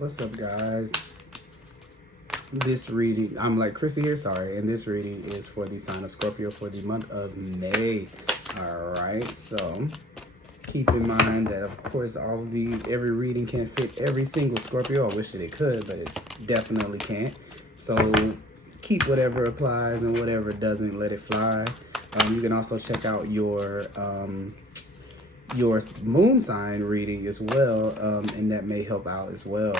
What's up, guys? This reading, I'm Chrissy here, sorry, and this reading is for the sign of Scorpio for the month of May. All right, so keep in mind that, of course, all of these, every reading can't fit every single Scorpio. I wish that it could, but it definitely can't. So keep whatever applies and whatever doesn't, let it fly. You can also check out your moon sign reading as well, and that may help out as well.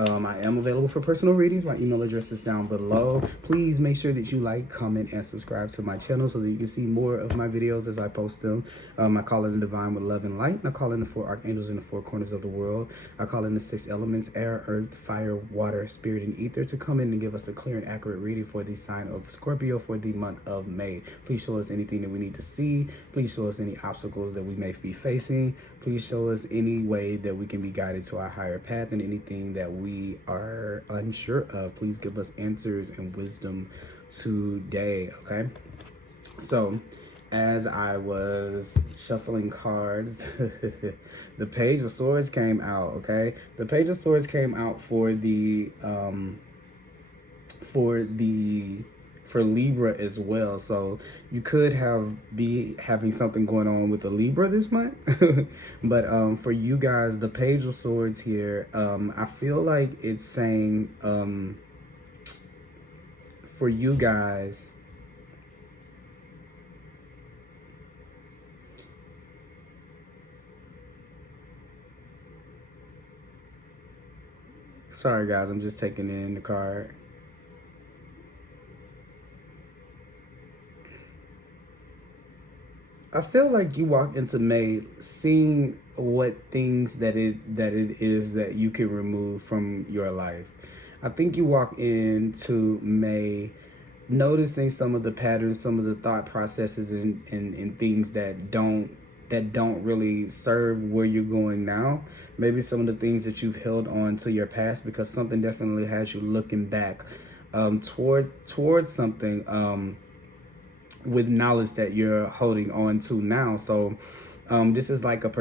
I am available for personal readings. My email address is down below. Please make sure that you like, comment, and subscribe to my channel so that you can see more of my videos as I post them. I call in the divine with love and light, and I call in the 4 archangels in the 4 corners of the world. I call in the 6 elements, air, earth, fire, water, spirit, and ether, to come in and give us a clear and accurate reading for the sign of Scorpio for the month of May. Please show us anything that we need to see. Please show us any obstacles that we may be facing. Please show us any way that we can be guided to our higher path, and anything that we are unsure of. Please give us answers and wisdom today, okay? So, as I was shuffling cards, the Page of Swords came out, okay? The Page of Swords came out for Libra as well. So you could be having something going on with the Libra this month. But for you guys, the Page of Swords here, I feel like it's saying for you guys, sorry guys, I'm just taking in the card. I feel like you walk into May seeing what things that it is that you can remove from your life. I think you walk into May noticing some of the patterns, some of the thought processes and things that don't really serve where you're going now. Maybe some of the things that you've held on to your past, because something definitely has you looking back towards something with knowledge that you're holding on to now. So this is like a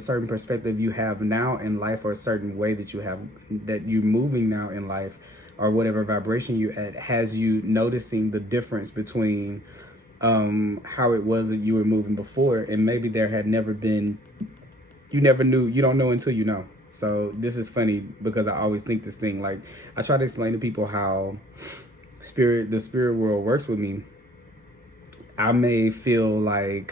certain perspective you have now in life, or a certain way that you're moving now in life, or whatever vibration you at, has you noticing the difference between how it was that you were moving before, and maybe there had never been, you never knew, you don't know until you know. So this is funny because I always think this thing, like, I try to explain to people how the spirit world works with me. I may think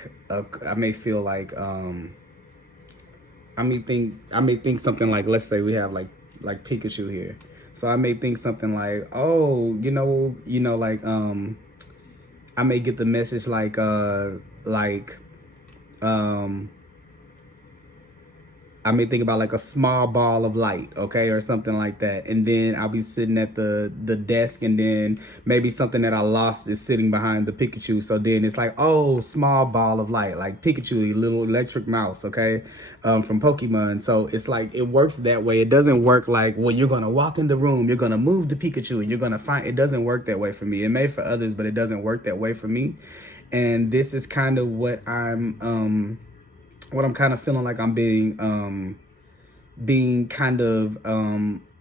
something like, let's say we have like Pikachu here. So I may think something like, oh, I may get the message I may think about like a small ball of light, okay, or something like that. And then I'll be sitting at the desk, and then maybe something that I lost is sitting behind the Pikachu. So then it's like, oh, small ball of light, like Pikachu, a little electric mouse, okay, from Pokemon. So it's like, it works that way. It doesn't work like, well, you're going to walk in the room, you're going to move the Pikachu, and you're going to find, it doesn't work that way for me. It may for others, but it doesn't work that way for me. And this is kind of what I'm kind of feeling like I'm being kind of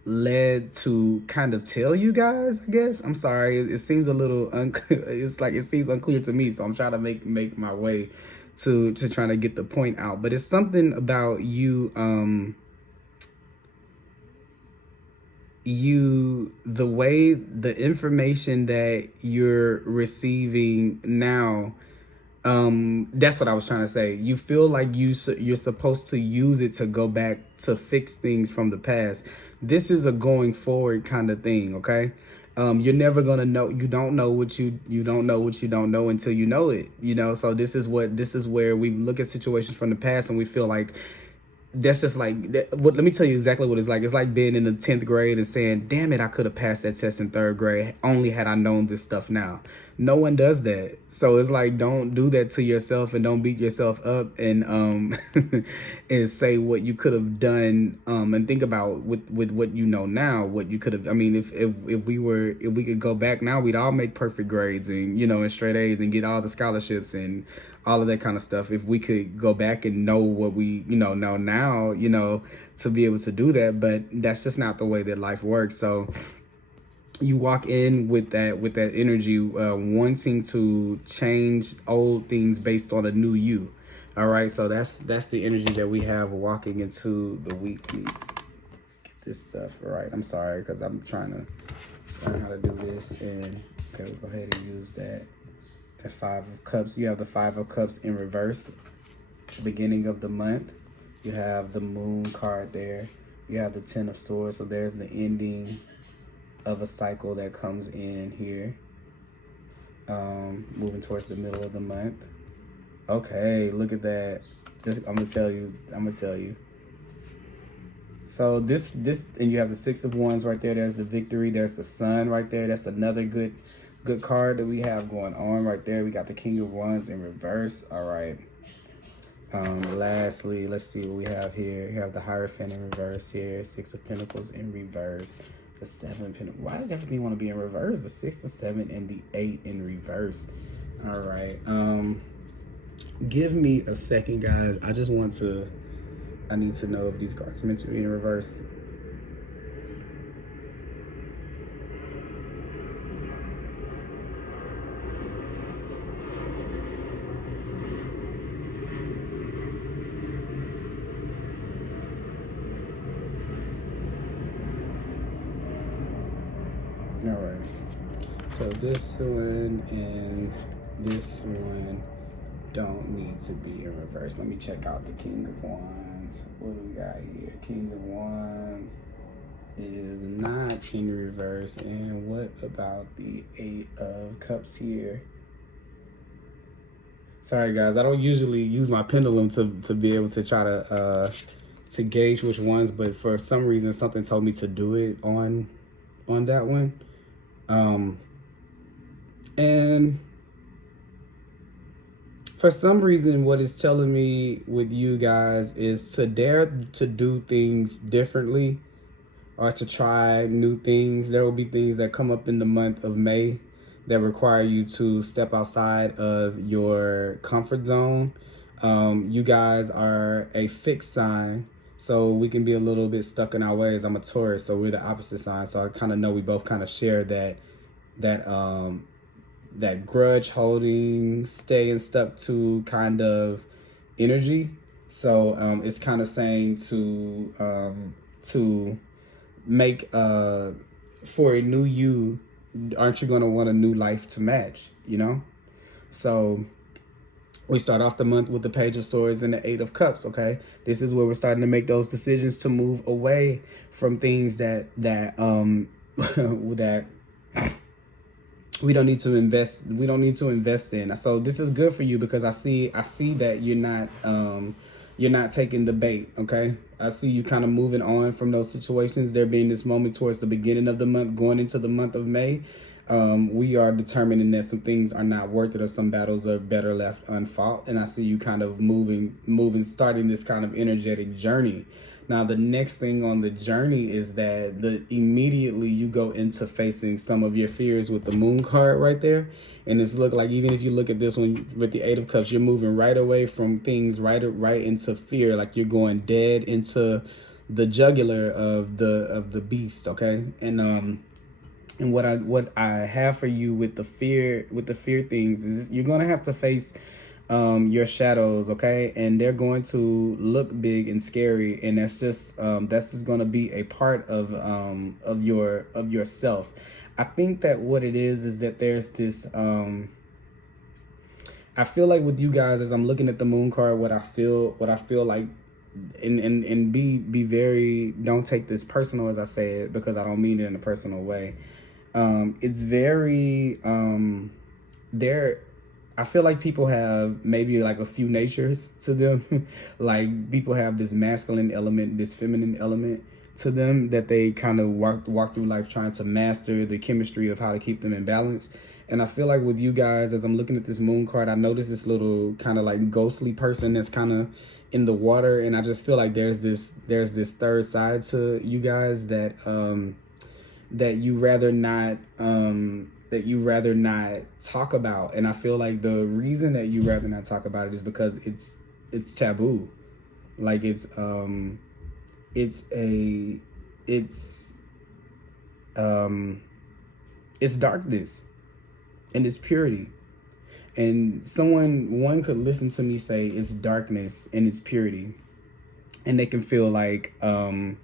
led to kind of tell you guys, I guess. I'm sorry, it seems a little it seems unclear to me, so I'm trying to make my way to trying to get the point out. But it's something about you, the way the information that you're receiving now, that's what I was trying to say. You feel like you're supposed to use it to go back to fix things from the past. This is a going forward kind of thing, okay? You're never gonna know. You don't know what you don't know what you don't know until you know it. So this is where we look at situations from the past and we feel like that's just like that. Let me tell you exactly what it's like. It's like being in the 10th grade and saying, damn it, I could have passed that test in 3rd grade only had I known this stuff now. No one does that. So it's like, don't do that to yourself, and don't beat yourself up, and and say what you could have done, and think about with what you know now, what you could have. I mean, if we could go back now, we'd all make perfect grades, and and straight A's, and get all the scholarships and all of that kind of stuff. If we could go back and know what we know now, to be able to do that. But that's just not the way that life works. So you walk in with that energy, wanting to change old things based on a new you. All right, so that's the energy that we have walking into the week. Let me get this stuff right. I'm sorry, because I'm trying to learn how to do this. And okay, we'll go ahead and use that Five of Cups. You have the Five of Cups in reverse, beginning of the month. You have the Moon card there. You have the Ten of Swords, so there's the ending of a cycle that comes in here, moving towards the middle of the month. Okay, look at that. I'm gonna tell you. So this, and you have the Six of Wands right there. There's the Victory. There's the Sun right there. That's another good card that we have going on right there. We got the King of Wands in reverse. All right. Lastly, let's see what we have here. You have the Hierophant in reverse here. Six of Pentacles in reverse. The Seven of Pentacles. Why does everything want to be in reverse? The 6, the 7, and the 8 in reverse. All right. Give me a second, guys. I need to know if these cards are meant to be in reverse. All right, so this one and this one don't need to be in reverse. Let me check out the King of Wands. What do we got here? King of Wands is not in reverse. And what about the Eight of Cups here? Sorry guys, I don't usually use my pendulum to be able to try to gauge which ones, but for some reason something told me to do it on that one. And for some reason, what it's telling me with you guys is to dare to do things differently, or to try new things. There will be things that come up in the month of May that require you to step outside of your comfort zone. You guys are a fixed sign, so we can be a little bit stuck in our ways. I'm a Taurus, so we're the opposite sign. So I kind of know we both kind of share that grudge holding, staying stuck to kind of energy. So it's kind of saying to make for a new you, aren't you gonna want a new life to match, So we start off the month with the Page of Swords and the Eight of Cups, okay? This is where we're starting to make those decisions to move away from things that that we don't need to invest in. So this is good for you, because I see that you're not taking the bait, okay? I see you kind of moving on from those situations. There being this moment towards the beginning of the month, going into the month of May. We are determining that some things are not worth it, or some battles are better left unfought. And I see you kind of moving, starting this kind of energetic journey. Now, the next thing on the journey is that immediately you go into facing some of your fears with the Moon card right there. And it's look like, even if you look at this one with the Eight of Cups, you're moving right away from things, right into fear. Like you're going dead into the jugular of the beast, okay? And what I have for you with the fear things is you're gonna have to face your shadows, okay? And they're going to look big and scary, and that's just going to be a part of yourself. I think that what it is that there's this I feel like with you guys, as I'm looking at the Moon card, what I feel like, and be very, don't take this personal as I say it, because I don't mean it in a personal way. It's very there. I feel like people have maybe like a few natures to them. Like people have this masculine element, this feminine element, to them that they kind of walk through life trying to master the chemistry of how to keep them in balance. And I feel like with you guys, as I'm looking at this moon card, I notice this little kind of like ghostly person that's kind of in the water, and I just feel like there's this third side to you guys that that you rather not talk about. And I feel like the reason that you rather not talk about it is because it's taboo. Like it's darkness and it's purity. And one could listen to me say it's darkness and it's purity, and they can feel like well,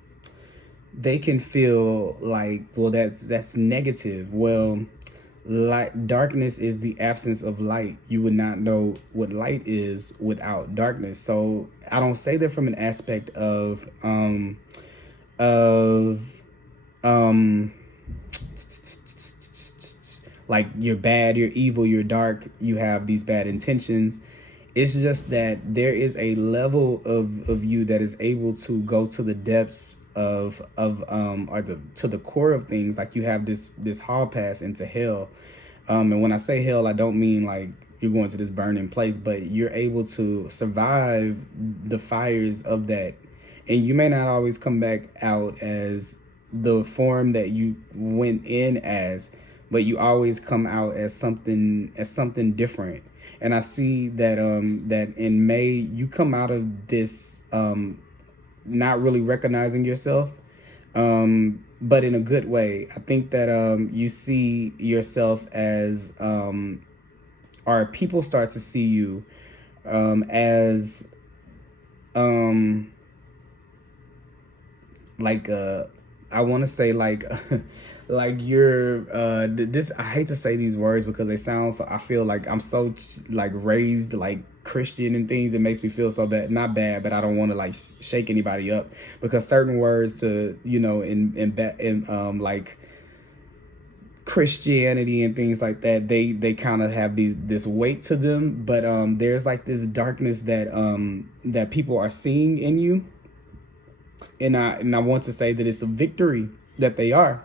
that's negative. Well, darkness is the absence of light. You would not know what light is without darkness. So I don't say that from an aspect of like you're bad, you're evil, you're dark, you have these bad intentions. It's just that there is a level of you that is able to go to the depths to the core of things. Like you have this hall pass into hell. And when I say hell, I don't mean like you're going to this burning place, but you're able to survive the fires of that. And you may not always come back out as the form that you went in as, but you always come out as something different. And I see that that in May you come out of this not really recognizing yourself, but in a good way. I think that you see yourself as or people start to see you as like I want to say like like you're this, I hate to say these words because they sound so, I feel like I'm so like raised like Christian and things. It makes me feel so bad, not bad, but I don't want to like shake anybody up, because certain words to, you know, in like Christianity and things like that, they kind of have this weight to them. But there's like this darkness that that people are seeing in you, and I want to say that it's a victory that they are,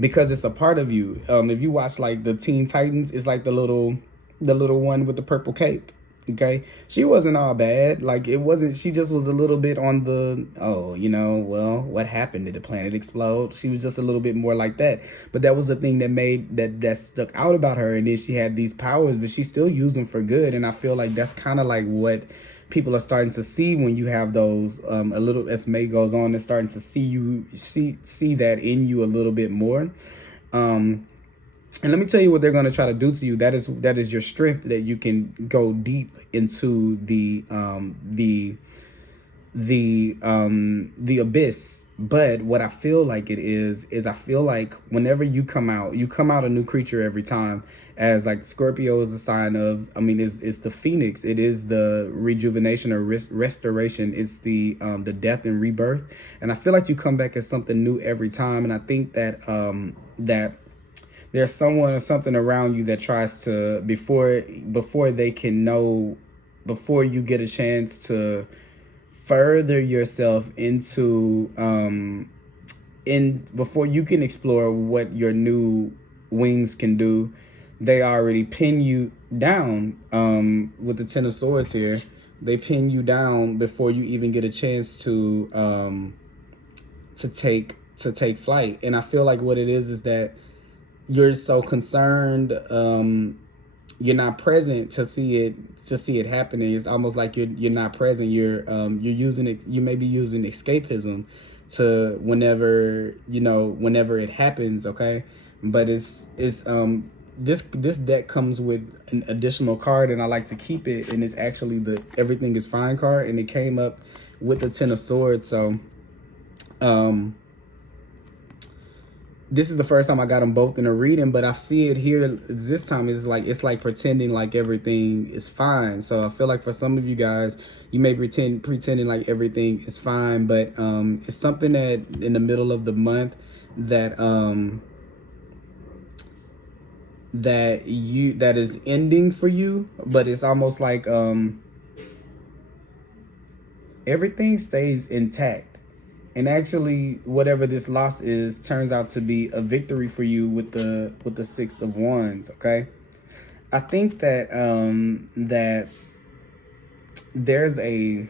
because it's a part of you. If you watch like the Teen Titans, it's like the little one with the purple cape. Okay, she wasn't all bad. Like it wasn't. She just was a little bit on the, oh, you know, well, what happened? Did the planet explode? She was just a little bit more like that. But that was the thing that made that stuck out about her. And then she had these powers, but she still used them for good. And I feel like that's kind of like what people are starting to see when you have those a little, as May goes on, they're starting to see you see that in you a little bit more. And let me tell you what they're going to try to do to you. That is your strength, that you can go deep into the abyss. But what I feel like it is I feel like whenever you come out a new creature every time. As like Scorpio is a sign of, I mean, it's the phoenix. It is the rejuvenation or restoration. It's the death and rebirth. And I feel like you come back as something new every time. And I think that that there's someone or something around you that tries to, before they can know, before you get a chance to further yourself into before you can explore what your new wings can do, they already pin you down. With the Ten of Swords here, they pin you down before you even get a chance to take flight. And I feel like what it is that you're so concerned, you're not present to see it happening. It's almost like you're not present. You're using it. You may be using escapism to whenever it happens. Okay, but it's this deck comes with an additional card, and I like to keep it. And it's actually the Everything is Fine card, and it came up with the Ten of Swords. So, this is the first time I got them both in a reading, but I see it here this time. It's like pretending like everything is fine. So I feel like for some of you guys, you may pretending like everything is fine, but it's something that in the middle of the month that that is ending for you, but it's almost like everything stays intact. And actually, whatever this loss is turns out to be a victory for you with the Six of Wands. Okay, I think that that there's a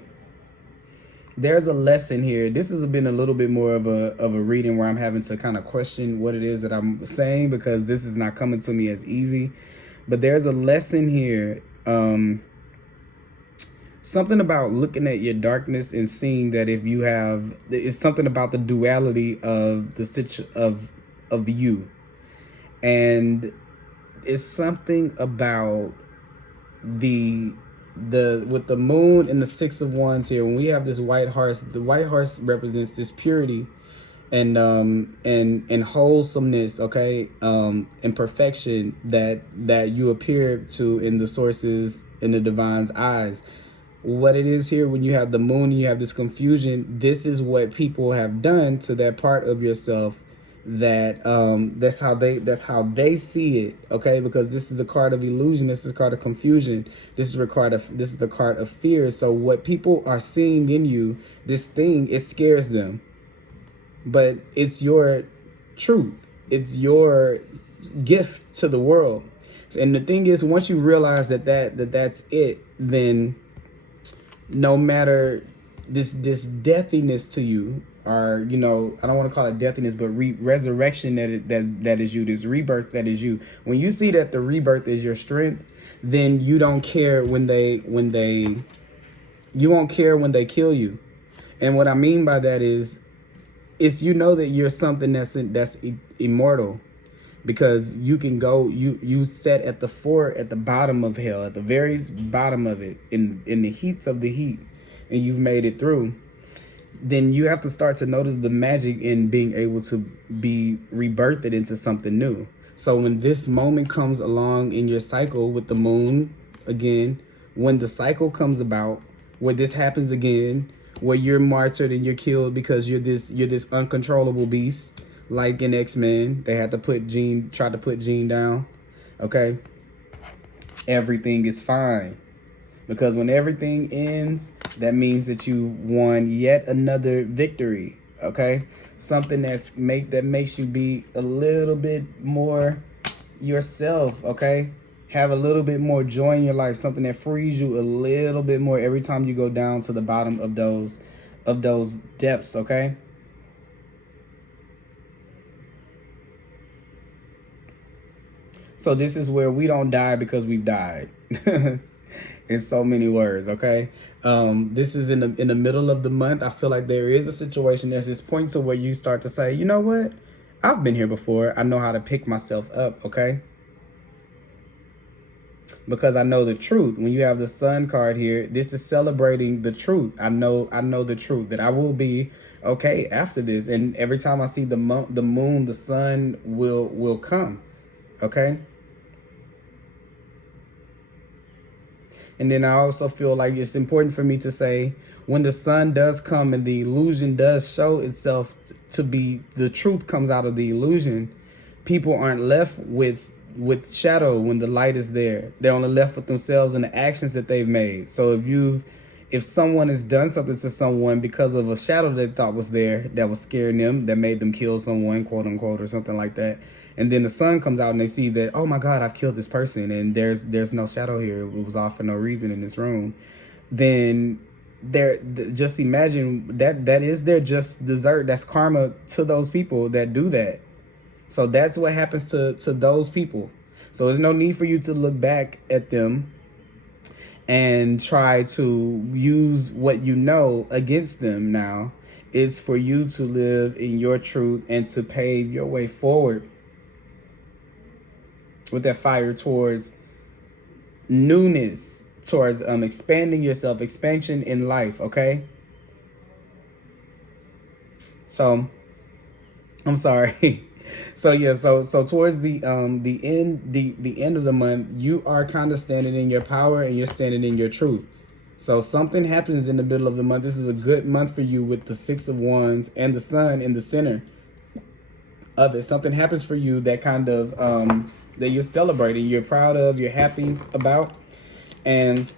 lesson here. This has been a little bit more of a reading where I'm having to kind of question what it is that I'm saying, because this is not coming to me as easy. But there's a lesson here. Something about looking at your darkness and seeing that if you have, it's something about the duality of the of you, and it's something about the with the moon and the Six of Wands here. When we have this white horse, the white horse represents this purity and wholesomeness, okay, and perfection that you appear to in the sources, in the divine's eyes. What it is here, when you have the moon and you have this confusion, this is what people have done to that part of yourself, that that's how they see it, okay? Because this is the card of illusion, this is the card of confusion, this is the card of fear. So what people are seeing in you, this thing, it scares them, but it's your truth, it's your gift to the world. And the thing is, once you realize that's it, then no matter this deathiness to you, or, you know, I don't want to call it deathiness, but resurrection that is you, this rebirth that is you. When you see that the rebirth is your strength, then you don't care when they you won't care when they kill you. And what I mean by that is, if you know that you're something that's immortal, because you can go, you set at the bottom of hell, at the very bottom of it, in the heats of the heat, and you've made it through, then you have to start to notice the magic in being able to be rebirthed into something new. So when this moment comes along in your cycle with the moon, again, when the cycle comes about, where this happens again, where you're martyred and you're killed because you're this uncontrollable beast, like in X-Men, they had to tried to put Jean down, okay? Everything is fine. Because when everything ends, that means that you won yet another victory, okay? Something that makes you be a little bit more yourself, okay? Have a little bit more joy in your life, something that frees you a little bit more every time you go down to the bottom of those depths, okay? So this is where we don't die because we've died. In so many words, okay? This is in the middle of the month. I feel like there is a situation, there's this point to where you start to say, you know what? I've been here before. I know how to pick myself up, okay? Because I know the truth. When you have the Sun card here, this is celebrating the truth. I know the truth, that I will be okay after this. And every time I see the moon, the sun will come, okay? And then I also feel like it's important for me to say, when the sun does come and the illusion does show itself to be, the truth comes out of the illusion, people aren't left with shadow when the light is there. They're only left with themselves and the actions that they've made. So if someone has done something to someone because of a shadow they thought was there, that was scaring them, that made them kill someone, quote unquote, or something like that, and then the sun comes out and they see that, oh my God, I've killed this person, and there's no shadow here, it was off for no reason in this room, then just imagine that is their just dessert. That's karma to those people that do that. So that's what happens to those people. So there's no need for you to look back at them and try to use what you know against them. Now is for you to live in your truth and to pave your way forward with that fire towards newness, towards expanding yourself, expansion in life, okay? So I'm sorry. So yeah, so towards the end of the month, you are kind of standing in your power and you're standing in your truth. So something happens in the middle of the month. This is a good month for you with the Six of Wands and the sun in the center of it. Something happens for you that kind of that you're celebrating, you're proud of, you're happy about. And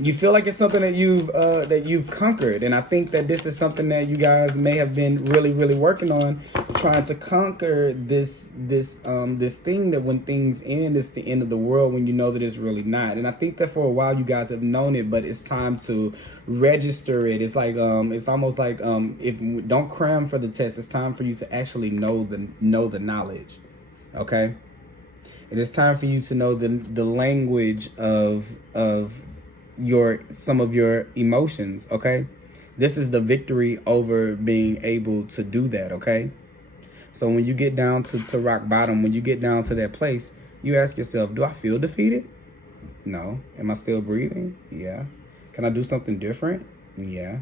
You feel like it's something that you've conquered, and I think that this is something that you guys may have been really working on, trying to conquer this thing that when things end, it's the end of the world, when you know that it's really not. And I think that for a while you guys have known it, but it's time to register it. It's like it's almost like if don't cram for the test. It's time for you to actually know the knowledge, okay? And it's time for you to know the language of some of your emotions, okay? This is the victory over being able to do that, okay? So when you get down to rock bottom, when you get down to that place, you ask yourself, do I feel defeated? No. Am I still breathing? Yeah. Can I do something different? Yeah.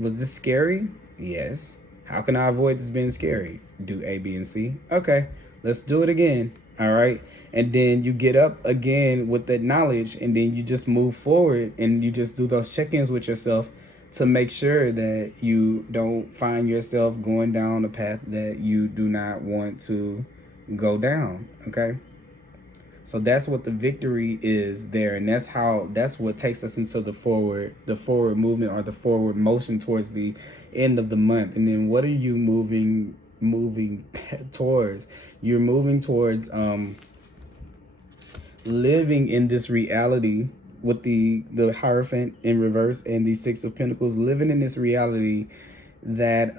Was this scary? Yes. How can I avoid this being scary? Do A, B, and C. Okay, let's do it again. All right. And then you get up again with that knowledge, and then you just move forward, and you just do those check-ins with yourself to make sure that you don't find yourself going down a path that you do not want to go down. Okay. So that's what the victory is there. And that's what takes us into the forward movement, or the forward motion towards the end of the month. And then what are you moving towards? You're moving towards living in this reality with the Hierophant in reverse and the Six of Pentacles, living in this reality that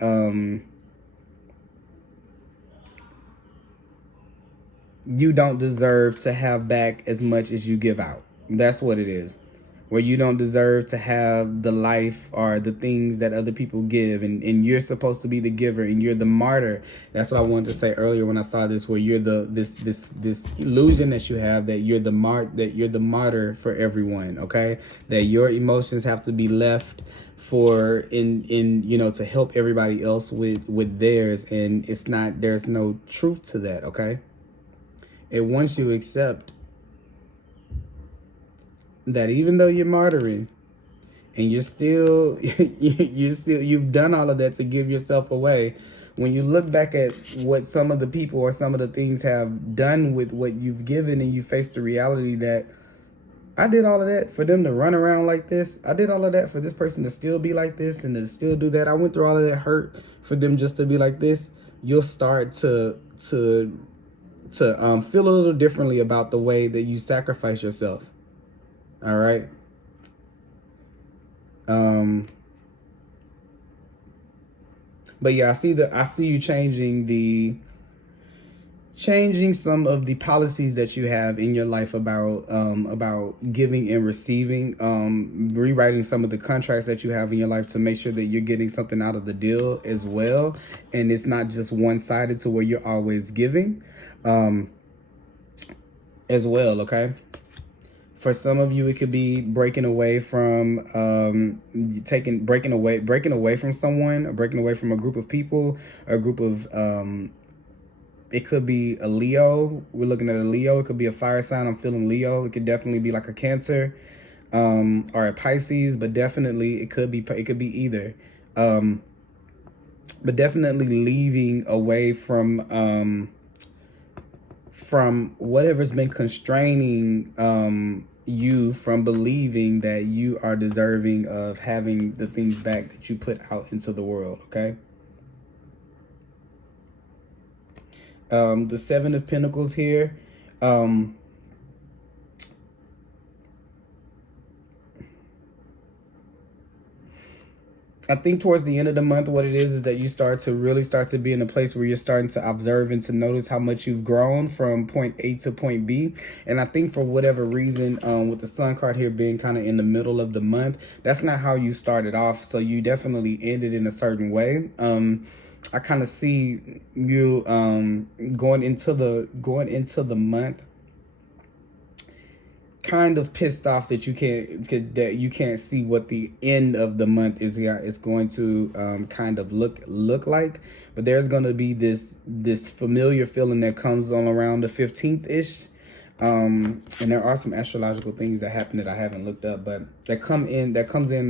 you don't deserve to have back as much as you give out. That's what it is. Where you don't deserve to have the life or the things that other people give, and you're supposed to be the giver, and you're the martyr. That's what I wanted to say earlier when I saw this, where you're this illusion that you have that you're the martyr for everyone, okay? That your emotions have to be left for to help everybody else with theirs, and it's not, there's no truth to that, okay? And once you accept that even though you're martyring and you've done all of that to give yourself away, when you look back at what some of the people or some of the things have done with what you've given, and you face the reality that I did all of that for them to run around like this. I did all of that for this person to still be like this and to still do that. I went through all of that hurt for them just to be like this. You'll start to feel a little differently about the way that you sacrifice yourself. All right. But yeah, I see you changing some of the policies that you have in your life about giving and receiving, rewriting some of the contracts that you have in your life to make sure that you're getting something out of the deal as well. And it's not just one-sided to where you're always giving, as well. Okay. For some of you, it could be breaking away from breaking away from someone, or breaking away from a group of people, a group of it could be a Leo. We're looking at a Leo. It could be a fire sign. I'm feeling Leo. It could definitely be like a Cancer, or a Pisces, but definitely it could be either. But definitely leaving away from whatever's been constraining you from believing that you are deserving of having the things back that you put out into the world, okay? The Seven of Pentacles here. I think towards the end of the month, what it is that you start to be in a place where you're starting to observe and to notice how much you've grown from point A to point B. And I think for whatever reason, with the Sun card here being kind of in the middle of the month, that's not how you started off. So you definitely ended in a certain way. I kind of see you going into the month kind of pissed off that you can't see what the end of the month is going to kind of look like. But there's going to be this familiar feeling that comes on around the 15th ish, and there are some astrological things that happen that I haven't looked up, but that comes in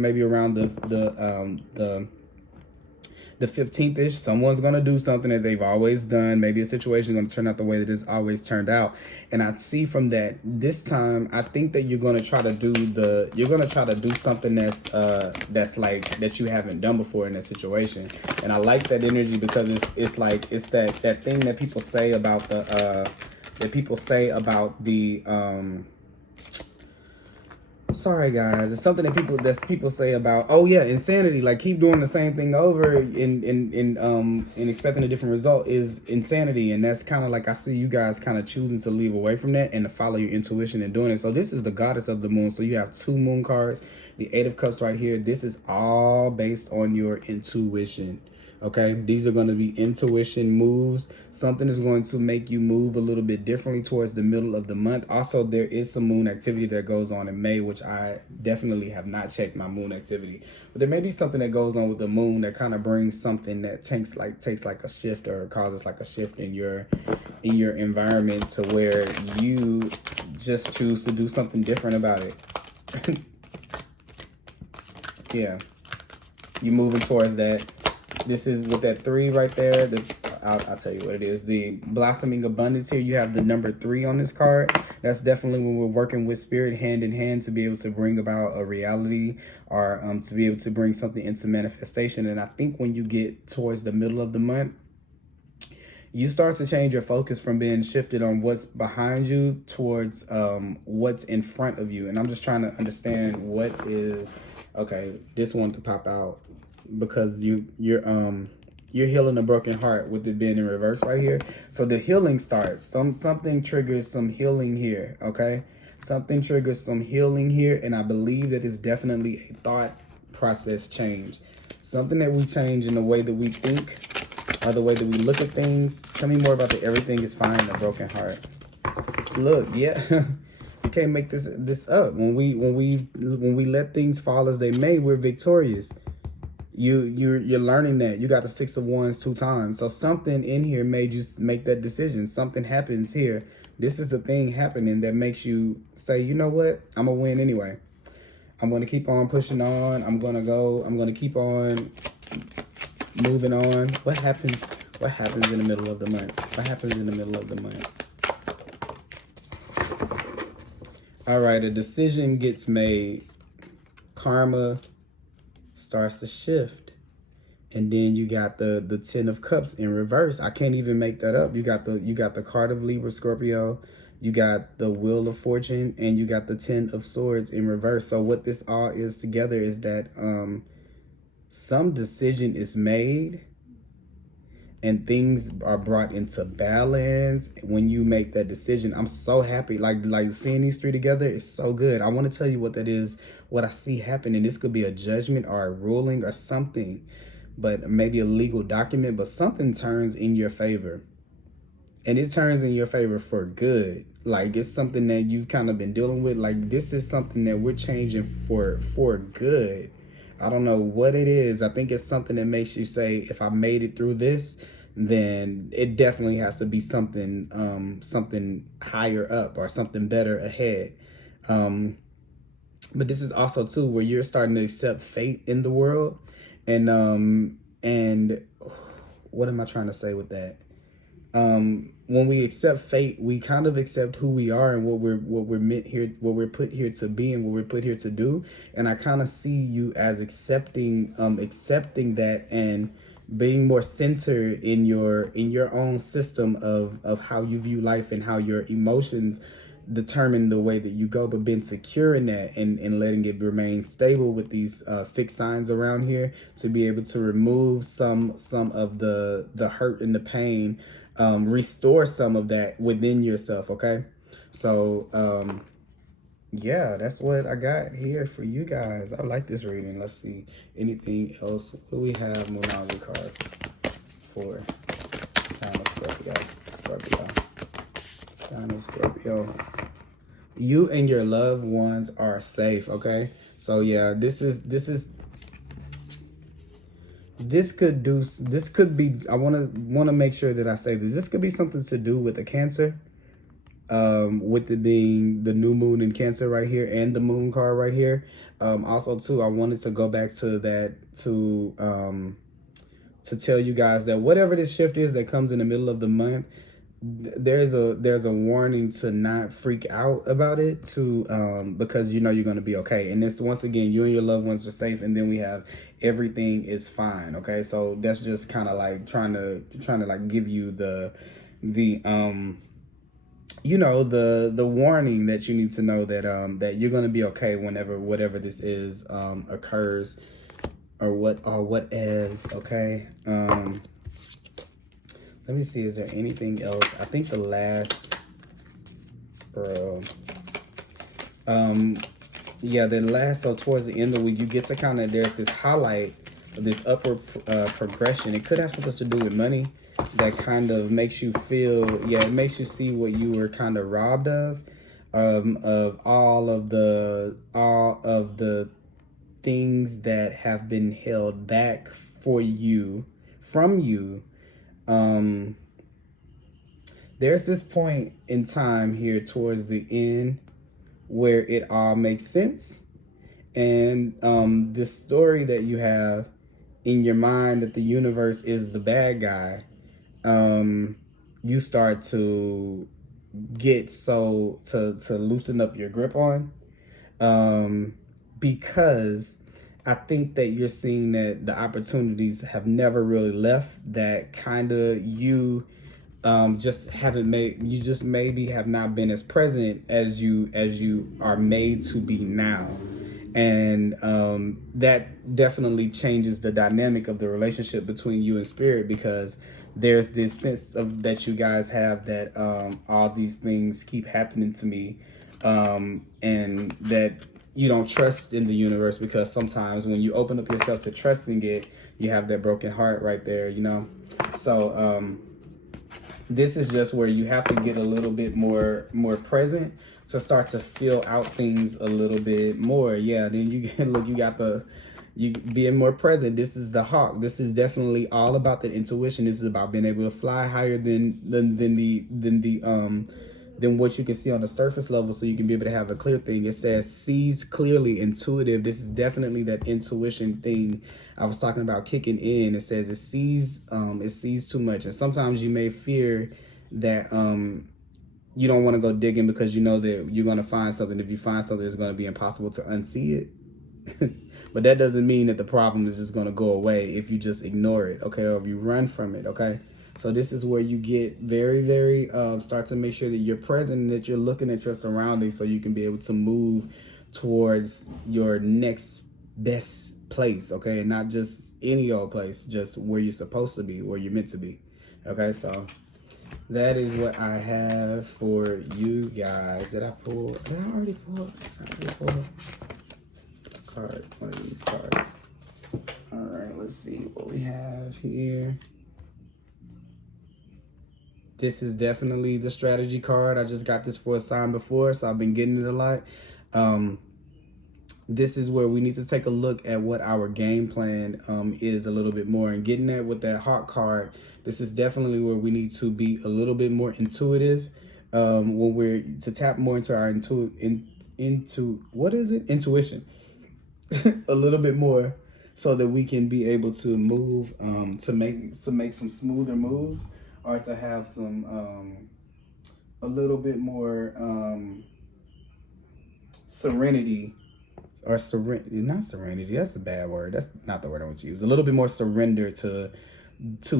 maybe around the the 15th-ish, someone's going to do something that they've always done. Maybe a situation is going to turn out the way that it's always turned out. And I see from that, this time, I think that you're going to try to do something that's like that you haven't done before in that situation. And I like that energy because it's like, it's that thing that people say about sorry guys, it's something that people say about, oh yeah, insanity, like keep doing the same thing over and expecting a different result is insanity. And that's kind of like, I see you guys kind of choosing to leave away from that and to follow your intuition and doing it. So this is the goddess of the moon. So you have 2 moon cards, the 8 of cups right here. This is all based on your intuition. Okay, these are going to be intuition moves. Something is going to make you move a little bit differently towards the middle of the month. Also, there is some moon activity that goes on in May, which I definitely have not checked my moon activity. But there may be something that goes on with the moon that kind of brings something that takes like a shift or causes like a shift in your environment to where you just choose to do something different about it. Yeah, you moving towards that. This is with that 3 right there. I'll tell you what it is. The blossoming abundance here. You have the number 3 on this card. That's definitely when we're working with spirit hand in hand to be able to bring about a reality or to be able to bring something into manifestation. And I think when you get towards the middle of the month, you start to change your focus from being shifted on what's behind you towards what's in front of you. And I'm just trying to understand what is, okay, this one to pop out. Because you're healing a broken heart with it being in reverse right here. So the healing starts. Something triggers some healing here. Okay, something triggers some healing here, and I believe that it's definitely a thought process change. Something that we change in the way that we think or the way that we look at things. Tell me more about the everything is fine, a broken heart. Look, yeah. You can't make this up. When we let things fall as they may, we're victorious. You're learning that. You got the 6 of Wands 2 times. So something in here made you make that decision. Something happens here. This is the thing happening that makes you say, you know what? I'm going to win anyway. I'm going to keep on pushing on. I'm going to keep on moving on. What happens in the middle of the month? What happens in the middle of the month? All right, a decision gets made. Karma starts to shift. And then you got the 10 of cups in reverse. I can't even make that up. You got the card of Libra, Scorpio. You got the wheel of fortune, and you got the 10 of swords in reverse. So what this all is together is that some decision is made and things are brought into balance when you make that decision. I'm so happy. Like seeing these 3 together is so good. I want to tell you what that is, what I see happening. This could be a judgment or a ruling or something, but maybe a legal document, but something turns in your favor. And it turns in your favor for good. Like it's something that you've kind of been dealing with. Like this is something that we're changing for good. I don't know what it is. I think it's something that makes you say, if I made it through this, then it definitely has to be something something higher up or something better ahead. But this is also too where you're starting to accept fate in the world. And what am I trying to say with that? When we accept fate, we kind of accept who we are and what we're meant here, what we're put here to be and what we're put here to do. And I kind of see you as accepting that and being more centered in your own system of how you view life and how your emotions determine the way that you go, but being secure in that and letting it remain stable with these fixed signs around here to be able to remove some of the hurt and the pain, restore some of that within yourself. Okay, so yeah, that's what I got here for you guys. I like this reading. Let's see anything else. What do we have? Moonology card for sign of Scorpio. Sign of Scorpio. You and your loved ones are safe. Okay, so yeah, this could be, I want to make sure that I say this could be something to do with a Cancer, with it being the new moon in Cancer right here and the moon card right here. Also too, I wanted to go back to that, to to tell you guys that whatever this shift is that comes in the middle of the month, there's a warning to not freak out about it, to because you know you're going to be okay. And this, once again, you and your loved ones are safe, and then we have everything is fine. Okay, so that's just kind of like trying to like give you the you know, the warning that you need to know that that you're going to be okay whenever whatever this is occurs, or whatevs. Okay. Let me see, is there anything else? I think the last, yeah, the last, so towards the end of the week, you get to kind of, there's this highlight of this upward progression. It could have something to do with money that kind of makes you feel, yeah, it makes you see what you were kind of robbed of all of the things that have been held back for you, from you. There's this point in time here towards the end where it all makes sense, and this story that you have in your mind that the universe is the bad guy, you start to get to loosen up your grip on, because I think that you're seeing that the opportunities have never really left, that kind of you just haven't made, you just maybe have not been as present as you are made to be now. And that definitely changes the dynamic of the relationship between you and spirit, because there's this sense of that you guys have that all these things keep happening to me, and that you don't trust in the universe, because sometimes when you open up yourself to trusting it, you have that broken heart right there, you know. So this is just where you have to get a little bit more present to start to feel out things a little bit more. Yeah, then you can look, you being more present. This is the hawk. This is definitely all about the intuition. This is about being able to fly higher than what you can see on the surface level, so you can be able to have a clear thing. It says sees clearly, intuitive. This is definitely that intuition thing I was talking about kicking in. It says it sees too much, and sometimes you may fear that you don't want to go digging because you know that you're going to find something. If you find something, it's going to be impossible to unsee it. But that doesn't mean that the problem is just going to go away if you just ignore it, okay, or if you run from it, okay. So this is where you get very, very, start to make sure that you're present and that you're looking at your surroundings, so you can be able to move towards your next best place, okay? And not just any old place, just where you're supposed to be, where you're meant to be, okay? So that is what I have for you guys. Did I already pull a card, one of these cards? All right, let's see what we have here. This is definitely the strategy card. I just got this for a sign before, so I've been getting it a lot. This is where we need to take a look at what our game plan is a little bit more. And getting that with that hawk card, this is definitely where we need to be a little bit more intuitive, when we're to tap more into our intuition a little bit more, so that we can be able to move, to make some smoother moves, or to have some a little bit more serenity, or not serenity, that's a bad word, that's not the word I want to use. A little bit more surrender to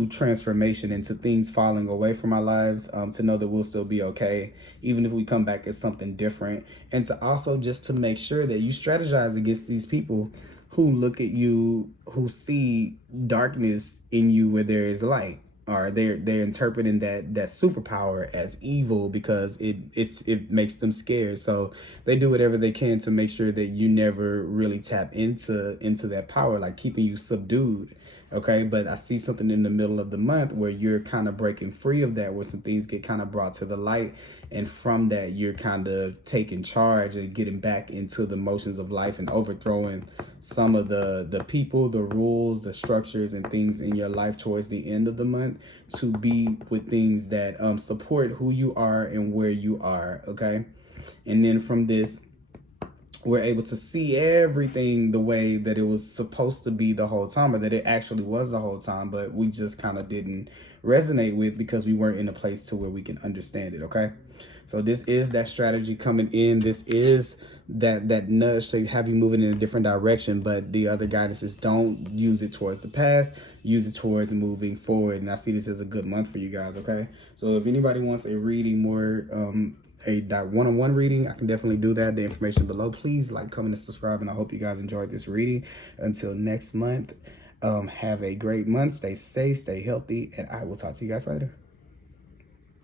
transformation and to things falling away from our lives, to know that we'll still be okay even if we come back as something different. And to also just to make sure that you strategize against these people who look at you, who see darkness in you where there is light, or they're interpreting that superpower as evil because it makes them scared. So they do whatever they can to make sure that you never really tap into that power, like keeping you subdued. Okay, but I see something in the middle of the month where you're kind of breaking free of that, where some things get kind of brought to the light, and from that you're kind of taking charge and getting back into the motions of life and overthrowing some of the people, the rules, the structures, and things in your life towards the end of the month, to be with things that support who you are and where you are. Okay, and then from this, we're able to see everything the way that it was supposed to be the whole time, or that it actually was the whole time, but we just kind of didn't resonate with because we weren't in a place to where we can understand it. Okay, so this is that strategy coming in. This is that nudge to have you moving in a different direction, but the other guidance is don't use it towards the past, use it towards moving forward. And I see this as a good month for you guys. Okay, so if anybody wants a reading more, a one-on-one reading, I can definitely do that. The information below. Please like, comment, and subscribe, and I hope you guys enjoyed this reading. Until next month, have a great month. Stay safe, stay healthy, and I will talk to you guys later.